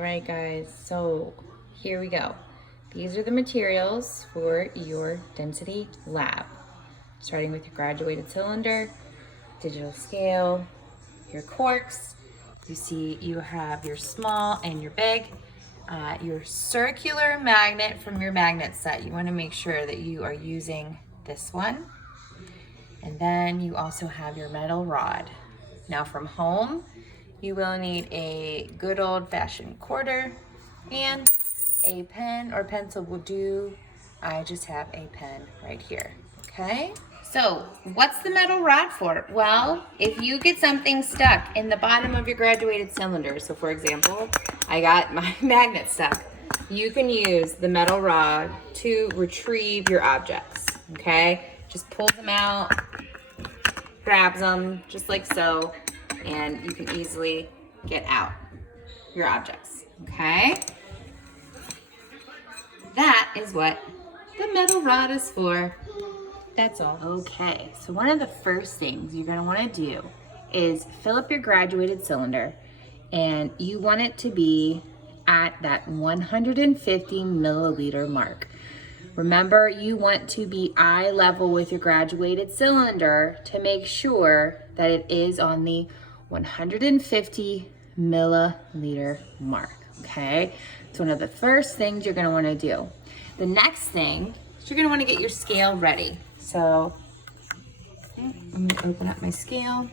right, guys, so here we go. These are the materials for your density lab. Starting with your graduated cylinder, digital scale, your corks. You see you have your small and your big. Your circular magnet from your magnet set. You want to make sure that you are using this one. And then you also have your metal rod. Now from home, you will need a good old-fashioned quarter and a pen or pencil will do. I just have a pen right here, okay? So what's the metal rod for? Well, if you get something stuck in the bottom of your graduated cylinder, so for example, I got my magnet stuck, you can use the metal rod to retrieve your objects, okay? Just pulls them out, grabs them just like so, and you can easily get out your objects, okay? That is what the metal rod is for. That's all. Okay, so one of the first things you're gonna wanna do is fill up your graduated cylinder, and you want it to be at that 150 milliliter mark. Remember, you want to be eye level with your graduated cylinder to make sure that it is on the 150 milliliter mark, okay? It's one of the first things you're gonna wanna do. The next thing is you're gonna wanna get your scale ready. So, I'm gonna open up my scale.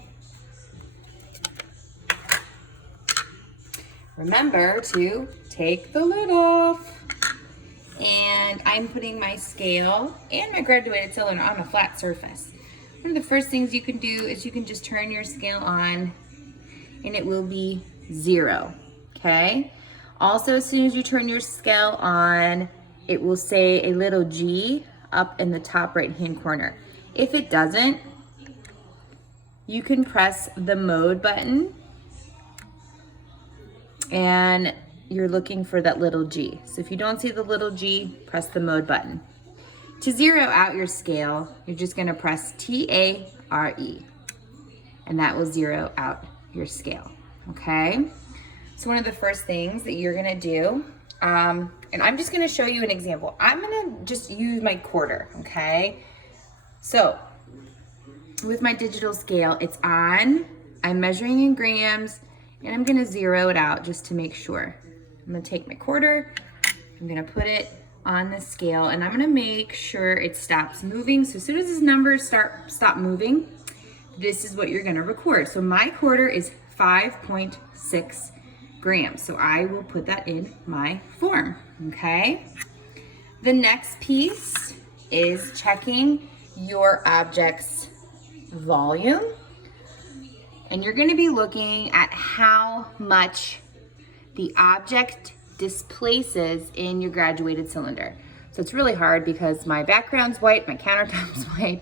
Remember to take the lid off. And I'm putting my scale and my graduated cylinder on a flat surface. One of the first things you can do is you can just turn your scale on and it will be 0, okay? Also, as soon as you turn your scale on, it will say a little G up in the top right-hand corner. If it doesn't, you can press the mode button and you're looking for that little G. So if you don't see the little G, press the mode button. To zero out your scale, you're just gonna press T-A-R-E, and that will zero out your scale, okay? So one of the first things that you're gonna do, and I'm just gonna show you an example. I'm gonna just use my quarter, okay? So with my digital scale, it's on, I'm measuring in grams, and I'm gonna zero it out just to make sure. I'm gonna take my quarter, I'm gonna put it on the scale, and I'm gonna make sure it stops moving. So as soon as these numbers stop moving, this is what you're gonna record. So my quarter is 5.6 grams. So I will put that in my form, okay? The next piece is checking your object's volume. And you're gonna be looking at how much the object displaces in your graduated cylinder. So it's really hard because my background's white, my countertop's white,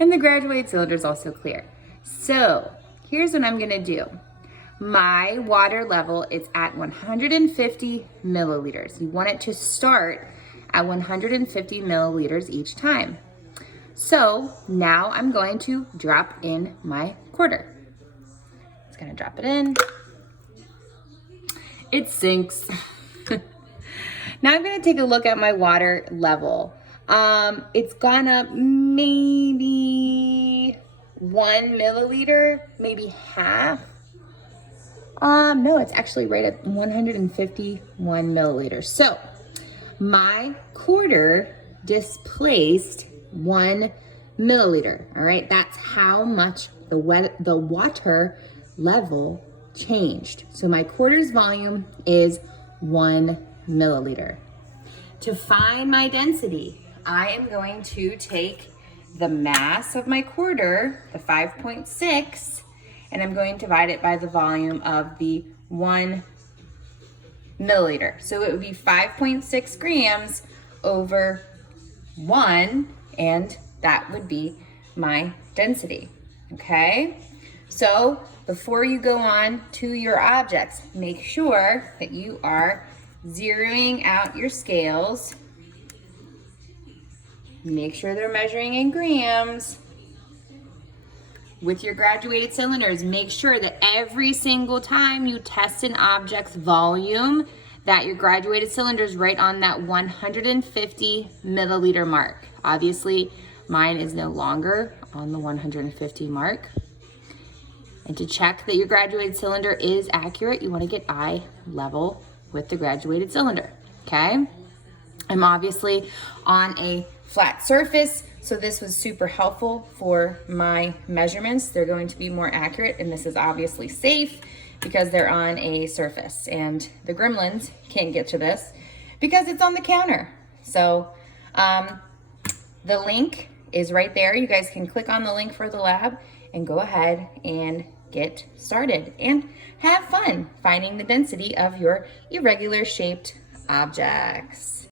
and the graduated cylinder is also clear. So here's what I'm gonna do. My water level is at 150 milliliters. You want it to start at 150 milliliters each time. So now I'm going to drop in my quarter. It's gonna drop it in. It sinks. Now I'm gonna take a look at my water level. It's gone up maybe 1 milliliter, maybe half. No, it's actually right at 151 milliliters. So my quarter displaced 1 milliliter, all right? That's how much the water level changed. So my quarter's volume is 1 milliliter. To find my density, I am going to take the mass of my quarter, the 5.6, and I'm going to divide it by the volume of the 1 milliliter. So it would be 5.6 grams over 1, and that would be my density, okay? So before you go on to your objects, make sure that you are zeroing out your scales. Make sure they're measuring in grams. with your graduated cylinders, make sure that every single time you test an object's volume, that your graduated cylinder is right on that 150 milliliter mark. Obviously, mine is no longer on the 150 mark. And to check that your graduated cylinder is accurate, you want to get eye level with the graduated cylinder, okay? I'm obviously on a flat surface, so this was super helpful for my measurements. They're going to be more accurate, and this is obviously safe because they're on a surface, and the gremlins can't get to this because it's on the counter. So the link is right there. You guys can click on the link for the lab and go ahead and get started and have fun finding the density of your irregular shaped objects.